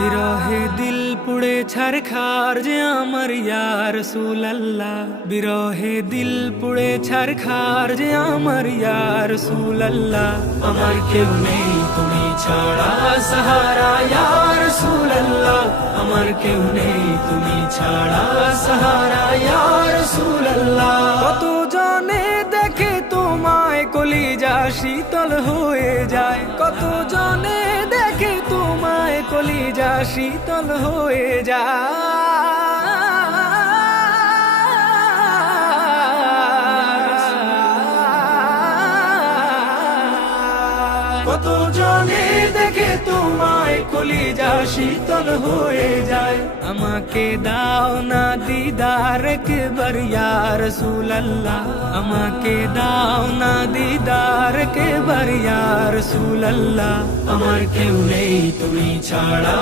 বিরহে দিল পুড়ে ছারখার যে আমার ইয়া রাসূলুল্লাহ, বিরহে দিল পুড়ে ছারখার যে আমার ইয়া রাসূলুল্লাহ। আমার কেউ নেই তুমি ছাড়া সাহারা ইয়া রাসূলুল্লাহ, আমার কেউ নেই তুমি ছাড়া সাহারা ইয়া রাসূলুল্লাহ। কত জনে দেখে তোমায় কলিজা শীতল হয়ে যায়, কত জনে দেখে তোমায় কলিজা শীতল হয়ে যায়, কত জনে দেখে তোমায় কলিজা শীতল হয়ে যায়। আমাকে দাও না দিদার একবার ইয়া রাসূলুল্লাহ, আমাকে দাও না দিদার একবার ইয়া রাসূলুল্লাহ। আমার কেউ নেই তুমি ছাড়া।